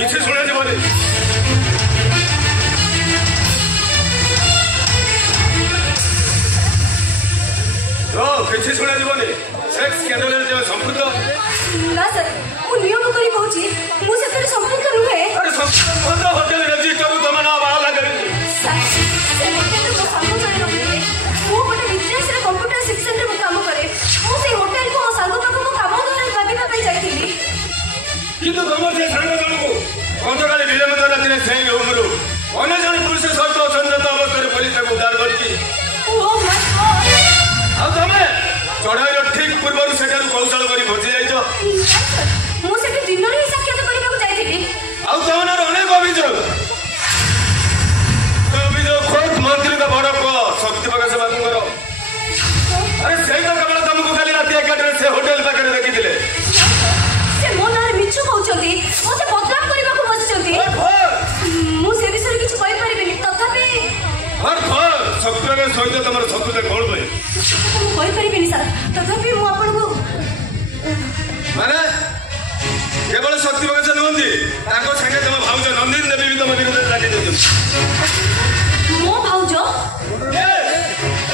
କିଛି ଶୁଣାଯିବନି। କିଛି ଶୁଣାଯିବନି। ସେକ୍ସ ସ୍କାଣ୍ଡାଲରେ ଯେବେ ସମ୍ପୃକ୍ତ ନା ସାର୍, ମୁଁ ନିୟମ କରି କହୁଛି ମୁଁ ସେଥିରେ ସମ୍ପୃକ୍ତ ନୁହେଁ। ଆରେ ସମ୍ପୃକ୍ତ ହୋଟେଲ ରେଜିଷ୍ଟରରୁ ତମେ ନା ବାହାଲା କରିଛି। ସାର୍, ସେ ହୋଟେଲରେ ମୋ ସାଙ୍ଗ ଜଣେ ରହୁଥିଲେ। ମୁଁ ଗୋଟେ ବିଜନେସରେ କମ୍ପ୍ୟୁଟର ସେକ୍ସନରେ ମୁଁ କାମ କରେ। ମୁଁ ସେଇ ହୋଟେଲକୁ ମୋ ସାଙ୍ଗ ପାଖକୁ କାମ ମାଗିବା ପାଇଁ ଯାଇଥିଲି। କିନ୍ତୁ ତମ ସେ ସାଙ୍ଗ ଜଣକୁ ଗତକାଲି ବିଳମ୍ବିତ ରାତିରେ ସେଇ ରୁମରୁ ଅନ୍ୟ ଜଣେ ପୁରୁଷ ସହିତ ଅଚେତନ ଅବସ୍ଥାରେ ପୋଲିସ ତାକୁ ଉଦ୍ଧାର କରିଛି। ଆଉ ତମେ ଚଢାଇର ଠିକ ପୂର୍ବରୁ ସେଠାରୁ କୌଶଳ କରି ବଞ୍ଚି ଯାଇଛ। ମୁଁ ସେଠି ଦିନରେ ହିଁ ସାକ୍ଷାତ କରିବାକୁ ଯାଇଥିଲି। ଆଉ ତମର ଅନେକ ଅଭିଯୋଗ ଖୋଦ ମନ୍ତ୍ରୀଙ୍କ ବଡ ପୁଅ ଶକ୍ତି ପ୍ରକାଶ ବାବୁଙ୍କର। ଆରେ ସେଇ ତ କେବଳ ତମକୁ କାଲି ରାତି 11ଟାରେ ସେ ହୋଟେଲ ପାଖରେ ଦେଖିଥିଲେ। ସେ ମୋ ନାଁରେ ମିଛ କହୁଛନ୍ତି, ମତେ ବଦନାମ କରିବାକୁ ବସିଛନ୍ତି। ମୁଁ ସେ ବିଷୟରେ କିଛି କହିପାରିବିନି। ତଥାପି ଶକ୍ତି ପ୍ରକାଶ ସହିତ ତମର ଶତ୍ରୁତା କଣ ପାଇଁ? ମୁଁ କହିପାରିବିନି ସାର୍। ତଥାପି ମୁଁ ଆପଣଙ୍କୁ ମାନେ କେବଳ ଶକ୍ତି ପ୍ରକାଶ ନୁହନ୍ତି, ତାଙ୍କ ସାଙ୍ଗେ ତମ ଭାଉଜ ନନ୍ଦିନୀ ଦେବୀ ବି ତମ ବିରୁଦ୍ଧରେ ଲାଗି ଦେଇଛନ୍ତି। ମୋ ଭାଉଜ?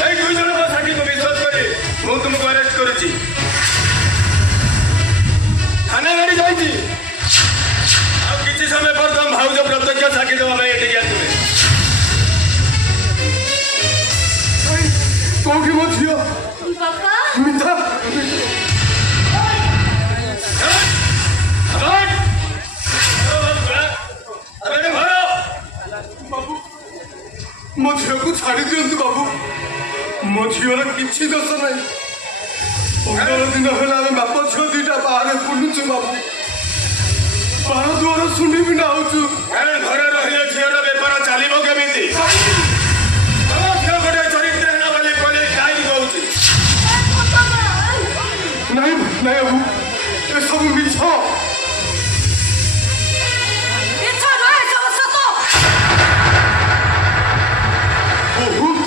ଏଇ 2 ଜଣଙ୍କ ସାକ୍ଷୀକୁ ବିଶ୍ୱାସ କରି ମୁଁ ତୁମକୁ ଆରେଷ୍ଟ କରିଛି। ଥାନା ଗାଡି ଯାଇଛି। ଆଉ କିଛି ସମୟ ପରେ ତମ ଭାଉଜ ପ୍ରତ୍ୟକ୍ଷ ସାକ୍ଷୀ ଦେବା ପାଇଁ ଏଠିକି ଆସିବେ। କୋଉଠି ମୋ ଝିଅ? ବାପା ମିଠା ମୋ ଝିଅକୁ ଛାଡି ଦିଅନ୍ତୁ ବାବୁ। ମୋ ଝିଅର କିଛି ଦୋଷ ନାହିଁ। 15 ଦିନ ହେଲା ଆମେ ବାପ ଝିଅ 2ଟା ବାହାରେ ବୁଲୁଛୁ ବାବୁ। ବାର ଦୁଆର ଶୁଣି ବି ନା ହଉଛୁ। ଘରେ ରହିଲେ ଝିଅର ବେପାର ଚାଲିବ କେମିତି? ଝିଅ ଗୋଟେ ଚରିତ୍ରହୀନ ବୋଲି ପୋଲିସ କାହିଁକି କହୁଛି? ନାଇଁ ନାଇଁ ବାବୁ, ଏସବୁ ମିଛ।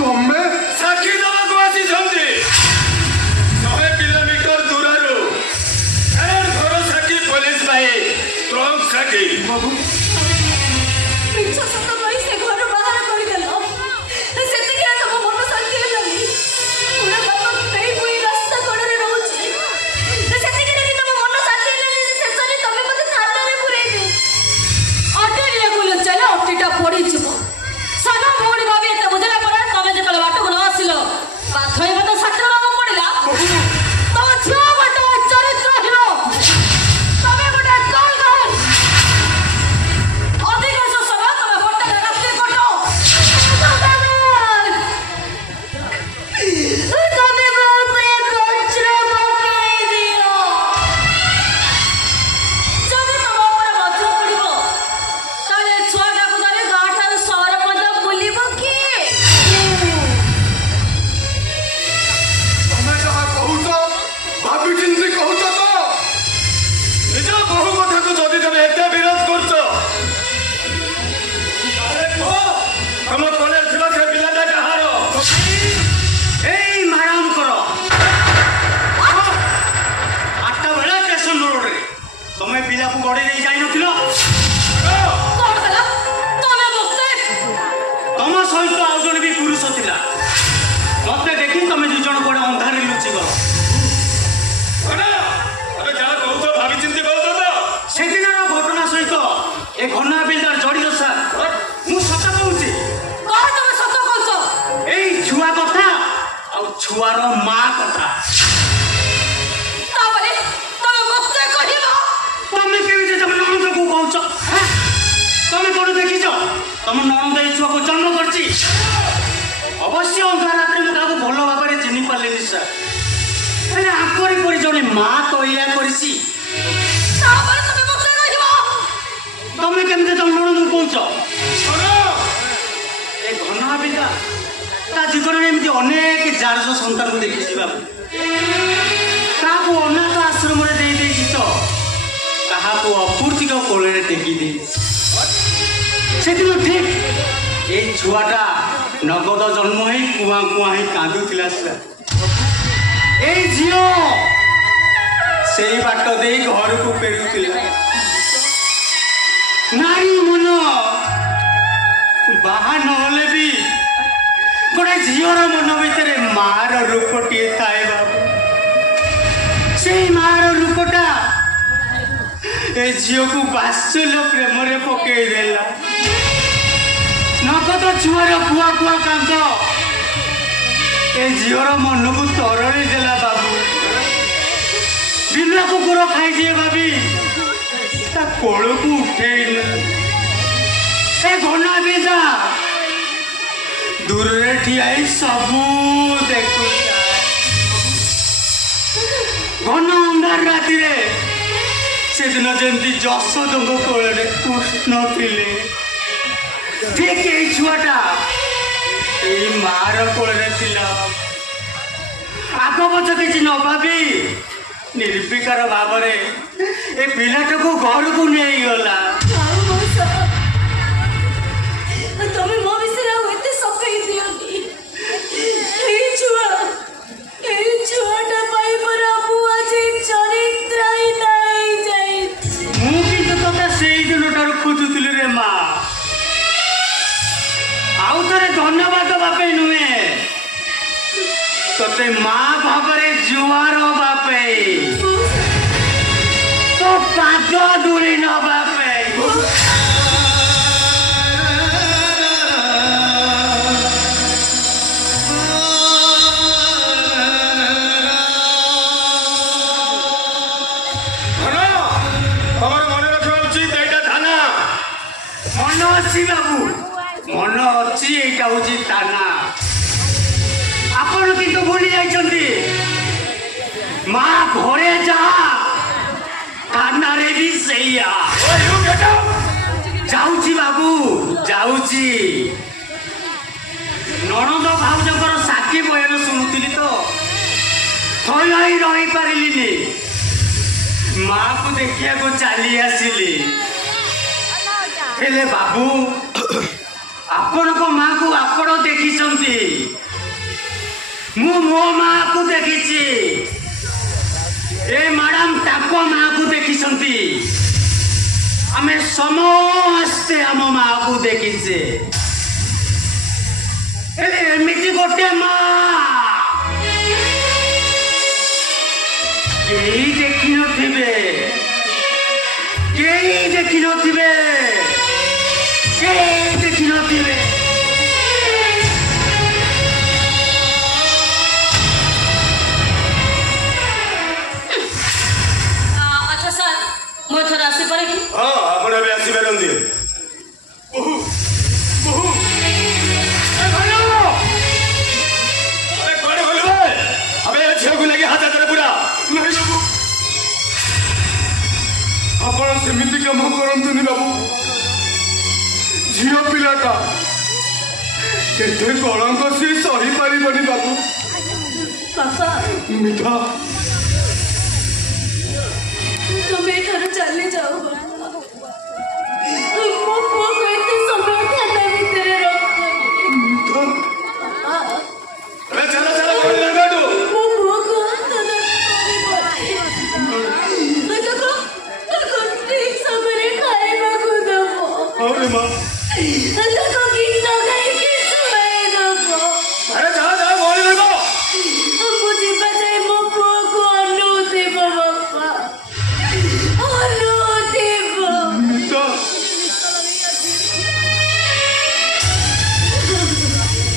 ତମେ ସାକ୍ଷୀ ଦେବାକୁ ଆସିଛନ୍ତି 100 କିଲୋମିଟର ଦୂରରୁ। ଘର ସାକ୍ଷୀ ପୋଲିସ ପାଇଁ ଷ୍ଟ୍ରଙ୍ଗ ସାକ୍ଷୀ। ମିଛ ସତ କହି ସେ ଘରୁ ବାହାର କରିଦେଲ। ସେତିକି ତମ ମନ ଶାନ୍ତି ହେଲାନି? ପୁରା ବାପା ପେଇ ପୁଇ ରାସ୍ତା କଡ଼ରେ ରହୁଛି। ସେତିକିରେ ବି ତମ ମନ ଶାନ୍ତି ହେଲାନି? ଶେଷରେ ତମେ ମତେ ଥାନାରେ ପୁରେଇ ଦିଅ। ଅଟେରିଆ କୁଲ ଚାଲେ, ଅଟିଟା ପଡିଯିବ। ସାନ ଭଉଣୀ ଭାବି ଏତେ ବୁଝିଲା ପରେ ତମେ ଯେତେବେଳେ ବାଟକୁ ନ ଆସିଲ, ବାଧ୍ୟ ହୋଇ ମତେ ସାକ୍ଷୀ ଦେବାକୁ ପଡିଲା। ତମ ଝିଅ ଗୋଟେ ଚରିତ୍ରହୀନ, ତମେ ଗୋଟେ କଲଗାର। ଅଧିକାଂଶ ସମୟ ତମେ ହୋଟେଲରେ ରାତ୍ରି କଟ। ତମେ ମୋ ଉପରେ ବଜ୍ର ପକେଇ ଦିଅ। ଯଦି ତମ ଉପରେ ବଜ୍ର ପଡିବ, ତାହେଲେ ଛୁଆଟାକୁ ଧରି ଗାଁ ଠାରୁ ସହର ପର୍ଯ୍ୟନ୍ତ ବୁଲିବ କିଏ? ତମେ ଯାହା କହୁଛ ଭାବି ଚିନ୍ତି କହୁଛ ତ? ନିଜ ବହୁ କଥାକୁ ଯଦି ତମେ ଏତେ ବିରୋଧ କରୁଛ, ତମ କୋଳରେ ଥିବା ସେ ପିଲାଟା କାହାର? ଏଇ ମ୍ୟାଡାମଙ୍କର। 8ଟା ବେଳେ ଷ୍ଟେସନ ରୋଡରେ ତମେ ପିଲାକୁ ଗଡେଇ ଦେଇ ଯାଇନଥିଲ? କଣ ହେଲା? ତମେ ମୋତେ ତମ ସହିତ ଆଉ ଜଣେ ବି ପୁରୁଷ ଥିଲା। ମତେ ଦେଖି ତମେ 2 ଜଣ କୁଆଡେ ଅନ୍ଧାରରେ ଲୁଚିଗଲ। ତମେ ଯାହା କହୁଛ ଭାବି ଚିନ୍ତି କହୁଛ ତ? ସେଦିନର ଘଟଣା ସହିତ ଏ ଘନା ବିଲଦାର ଜଡିତ ସାର୍। ମୁଁ ସତ କହୁଛି। କଣ ତମେ ସତ କହୁଛ? ଏଇ ଛୁଆ କଥା ଆଉ ଛୁଆର ମା କଥା। ତାପରେ ତମେ ମୋତେ କହିବ? ତମେ କେମିତି ତମ ନଣନ୍ଦକୁ କହୁଛ? ତମେ କଣ ଦେଖିଛ? ତମ ନଣନ୍ଦ ଏଇ ଛୁଆକୁ ଜନ୍ମ କରିଛି। ଅବଶ୍ୟ ଅନ୍ଧାର ରାତିରେ ମୁଁ କାହାକୁ ଭଲ ଭାବରେ ଚିହ୍ନି ପାରିଲିନି ସାର୍। ହେଲେ ଆଙ୍କରି ପରି ଜଣେ ମା ତ ଏଇଆ କରିଛି। ତାପରେ ତମେ ମୋତେ କହିବ? ତମେ କେମିତି ତମ ନଣନ୍ଦକୁ କହୁଛ? ଏ ଘନ ବିଦା ତା ଜୀବନରେ ଏମିତି ଅନେକ ଜାରଜ ସନ୍ତାନକୁ ଦେଖିଛି ବାବୁ। କାହାକୁ ଅନାଥ ଆଶ୍ରମରେ ଦେଇ ଦେଇଛି ତ କାହାକୁ ଅପୂର୍ତ୍ତିକ କୋଳରେ ଟେକି ଦେଇଛି। ସେଦିନ ଠିକ ଏଇ ଛୁଆଟା ନଗଦ ଜନ୍ମ ହେଇ କୁଆଁ କୁଆଁ ହେଇ କାନ୍ଦୁଥିଲା ସାର୍। ଏଇ ଝିଅ ସେଇ ବାଟ ଦେଇ ଘରକୁ ଫେରୁଥିଲା। नारी मन बाहा नहले भी गोटे झीवर मन भितर मार रूपटे थाए बाबू से मार रूपटा ए झील को बात्सल्य प्रेम रे पकई देला नकद छुआर कुआ कुआ कांद ए झीवर मन को तरली देला बाबू बिना कुकुर खाई दिए भाभी ता कोल को उठे ए घना बेजा दूर रे ठियाई सबू देखु घन अंधार राति रे से दिन जमती जशोद कोल कृष्ण थिले ठीक ए छुआटा ए मार कोल रे थिला आग बच किछि न भाभी निर्विकार भाव ए पिलाटा को घर को नहीं गला ତମେ ମୋ ବିଷୟରେ ଆଉ ଏତେ ସଫେଇ ଦିଅନି ଏଇ ଛୁଆଟା ପାଇଁ ପରା ମୁଁ ଆଜି ଚରିତ୍ରହୀନ ହେଇଯାଇଛି ମୁଁ କିନ୍ତୁ ତତେ ସେଇ ଦିନଠାରୁ ଖୋଜୁଥିଲି ରେ ମା ଆଉ ଥରେ ଧନ୍ୟବାଦ ଦେବା ପାଇଁ ନୁହେଁ ତତେ ମା ଭାବରେ ଜୁହାର ହେବା ପାଇଁ ତୋ ପାଦ ଧୂଳି ନେବା ପାଇଁ मन अच्छी बाबू मन अच्छी एटा हूँ ताना आपण किंतु भूली जाइछंती माँ घरे जा थाना भी सैया जाऊची बाबू जाऊची नणंद भाउजकर साक्षी बयान शुणुली तो थई होई रही पारिलिनी माँ को देखिया को चली आसिली हेले बाबू आपण को माँ को आपण देखी मो माँ को देखी ए मैडम ताको माँ को देखी आमे समस्ते आम माँ को देखीचे एमती गोटे माँ कई देखी नथिबे अच्छा सर मैं थोड़ा आसी पारे कि हाँ आपण अबे आसी पारंदी ओहू ओहू अरे कोड़े बोल बे अबे झियो को लगे हाथ हाथ पूरा नहीं बाबू आपण सेमिति काम करंतुनी बाबू झियो पिलाटा केते कलंक से सही पारिबनी बाबू बापा मिठा তুমি এখানে চলে যাও বাবা ମୋ ପୁଅକୁ ଏତେ ସମୟ ଥାନା ଭିତରେ ରଖନି मिठा अबे चला चला बोल लगा तू ମୋ ପୁଅକୁ ଥାନା କରିବନି ତାକୁ ଠିକ ସମୟରେ ଖାଇବାକୁ ଦବ अरे माँ ତାକୁ ଗୀତ ଗାଇକି ଶୁଆଇ ଦବ अरे चला चला बोल लगा ମୁଁ ଯିବା ଯାଏ ମୋ ପୁଅକୁ ଅନଉଥିବ ବାପା ଅନଉଥିବ मिठा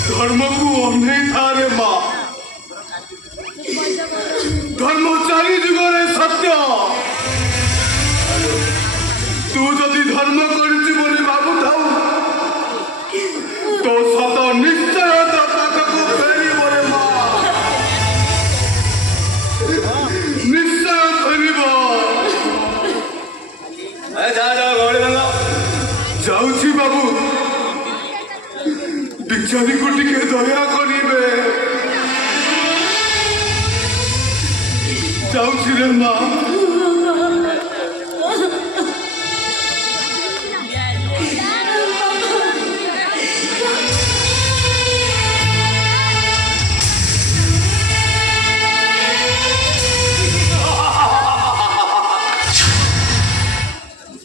धर्म को अने थारे माँ धर्म चारि जुगरे सत्य तू जदि धर्म करिछि बोली बाबू थाऊ तो सत निश्चय ता पाखକୁ फेरिब रे माँ निश्चय फेरिब जा जा गौड़ी गंगा जाऊछी बाबू बिचारी को टिके दया करिबे जाऊछी रे माँ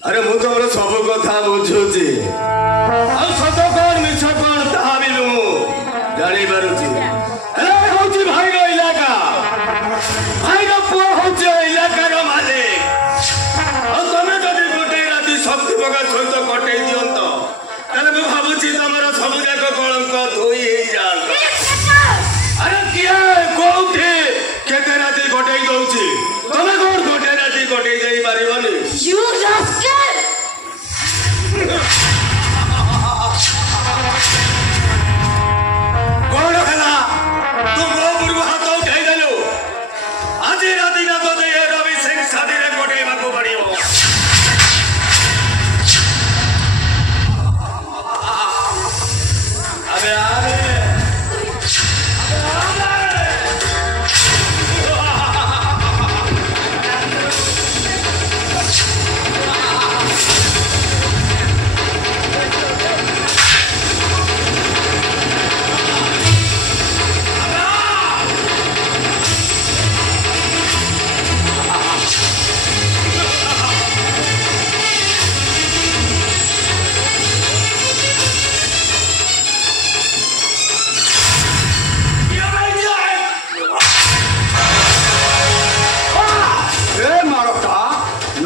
अरे ମୁଁ ତମର ସବୁ କଥା ବୁଝୁଛି ଆଉ ସତ କଣ ମିଛ କଣ ତାହା ବି ମୁଁ ଜାଣିପାରୁଛି। ହଉଛି ଭାଇର ଇଲାକା, ଭାଇର ପୁଅ ହଉଛି ଇଲାକାର ମାଲିକ। ଆଉ ତମେ ଯଦି ଗୋଟେ ରାତି ଶକ୍ତି ପ୍ରକାଶ ସହିତ କଟେଇ ଦିଅନ୍ତ ତାହେଲେ ମୁଁ ଭାବୁଛି ତମର ସବୁ ଯାକ କଳଙ୍କ ଧୋଇ ହେଇଯାଆନ୍ତା। ଆରେ କିଏ କୋଉଠି କେତେ ରାତି କଟେଇ ଦଉଛି, ତମେ କଣ ଗୋଟେ ରାତି କଟେଇ ଦେଇ ପାରିବନି? You rascal! କଣ ହେଲା ତୁ ମୋ ଉପରକୁ ହାତ ଉଠାଇ ଦେଲୁ? ଆଜି ରାତି ନା ତୋତେ ଏ ରବି ସିଂ ଶାଦୀରେ କଟେଇବାକୁ ପଡିବ। ଆବେ ଆରେ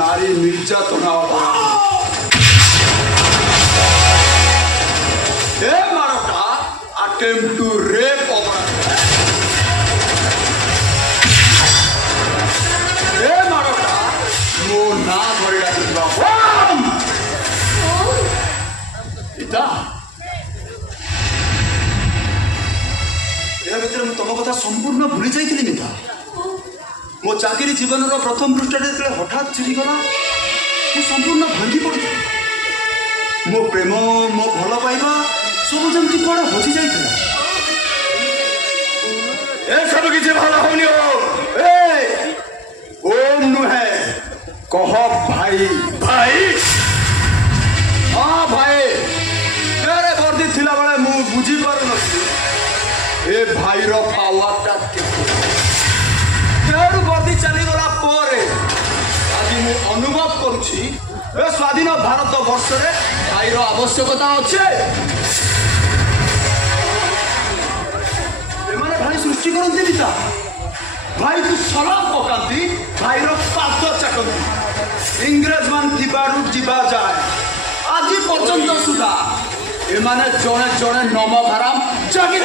নারী নির্যাতনা এ মারটা attempt to rape অপরাধ এ মারটা মো না ধরে রাখিবা এটা এর ভিতরে ମୁଁ ତମ କଥା ସମ୍ପୂର୍ଣ୍ଣ ଭୁଲି ଯାଇଥିଲି ମିତା। ମୋ ଚାକିରି ଜୀବନର ପ୍ରଥମ ପୃଷ୍ଠରେ ଯେତେବେଳେ ହଠାତ୍ ଚିରିଗଲା ମୁଁ ସମ୍ପୂର୍ଣ୍ଣ ଭାଙ୍ଗି ପଡ଼ିଥିଲି। ମୋ ପ୍ରେମ ମୋ ଭଲ ପାଇବା ସବୁ ଯେମିତି କୁଆଡ଼େ ହଜି ଯାଇଥିଲା। ଏସବୁ କିଛି ଭଲ ହଉନି ଓମ୍ ନୁହେଁ କହ ଭାଇ। ଭାଇ ହଁ ଭାଇ ଏରେ ବର୍ଦ୍ଦି ଥିଲା ବେଳେ ମୁଁ ବୁଝିପାରୁନଥିଲି ଏ ଭାଇର ପାୱାରଟା କେତେ। ଦେହରୁ ବର୍ଦ୍ଦି ଚାଲିଗଲା ପରେ ଆଜି ମୁଁ ଅନୁଭବ କରୁଛି ଏ ସ୍ୱାଧୀନ ଭାରତ ବର୍ଷରେ ଭାଇର ଆବଶ୍ୟକତା ଅଛି। ଏମାନେ ଭାଇ ସୃଷ୍ଟି କରନ୍ତି ପିତା, ଭାଇକୁ ସଲାମ ପକାନ୍ତି, ଭାଇର ପାଦ ଚାଟନ୍ତି। ଇଂରେଜ ମାନେ ଥିବାରୁ ଯିବା ଯାଏ ଆଜି ପର୍ଯ୍ୟନ୍ତ ସୁଦ୍ଧା ଏମାନେ ଜଣେ ଜଣେ ନମଭାରାମ ଜାଗି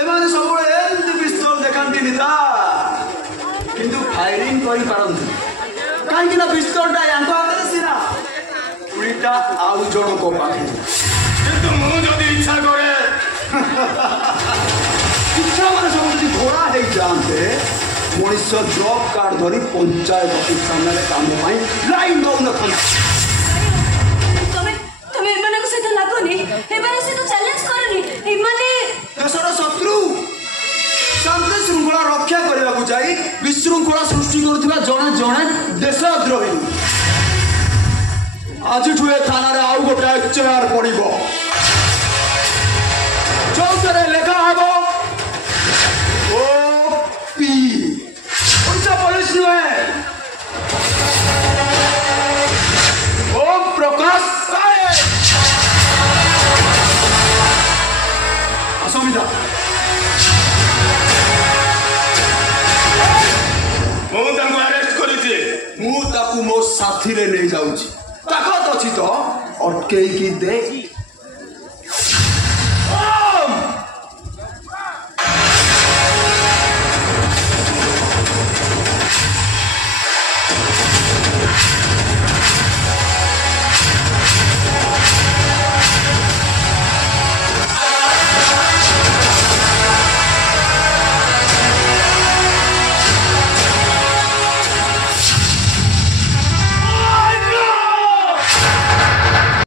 ଏମାନେ ସବୁବେଳେ ଏମିତି ପିସ୍ତଲ ଦେଖାନ୍ତି ନିତା, କିନ୍ତୁ ଫାୟାରିଂ କରିପାରନ୍ତି କାହିଁକି ନା ପିସ୍ତଲଟା ୟାଙ୍କ ହାତରେ ସିନା ଗୁଳିଟା ଆଉ ଜଣଙ୍କ ପାଖରେ। କିନ୍ତୁ ମୁଁ ଯଦି ଇଚ୍ଛା କରେ ଇଚ୍ଛା ମାନେ ସବୁ ଯଦି ଘୋଡ଼ା ହେଇଯାଆନ୍ତେ ମଣିଷ ଜବ୍ କାର୍ଡ ଧରି ପଞ୍ଚାୟତ ଅଫିସ ସାମ୍ନାରେ କାମ ପାଇଁ ଲାଇନ୍ ଦଉନଥାନ୍ତା। ତମେ ଏମାନଙ୍କ ସହିତ ଲାଗନି, ଏମାନଙ୍କ ସହିତ ଚ୍ୟାଲେଞ୍ଜ କରନି। ଏମାନେ ଦେଶର ଶତ୍ରୁ, ଶାନ୍ତି ଶୃଙ୍ଖଳା ରକ୍ଷା କରିବାକୁ ଯାଇ ବିଶୃଙ୍ଖଳା ସୃଷ୍ଟି କରୁଥିବା ଜଣେ ଜଣେ ଦେଶଦ୍ରୋହୀ। ଆଜିଠୁ ଏ ଥାନାରେ ଆଉ ଗୋଟାଏ ଚେୟାର ପଡ଼ିବ ଯୋଉଥିରେ ଲେଖା ହେବ OP ଓଡ଼ିଶା ପୋଲିସ ନୁହେଁ, ଓମ୍ ପ୍ରକାଶ ରାୟ। ଅସମିତା ମୁଁ ତାଙ୍କୁ ଆରେଷ୍ଟ କରିଛି, ମୁଁ ତାକୁ ମୋ ସାଥିରେ ନେଇ ଯାଉଛି। ତାକତ ଅଛି ତ ଅଟକେଇକି ଦେ।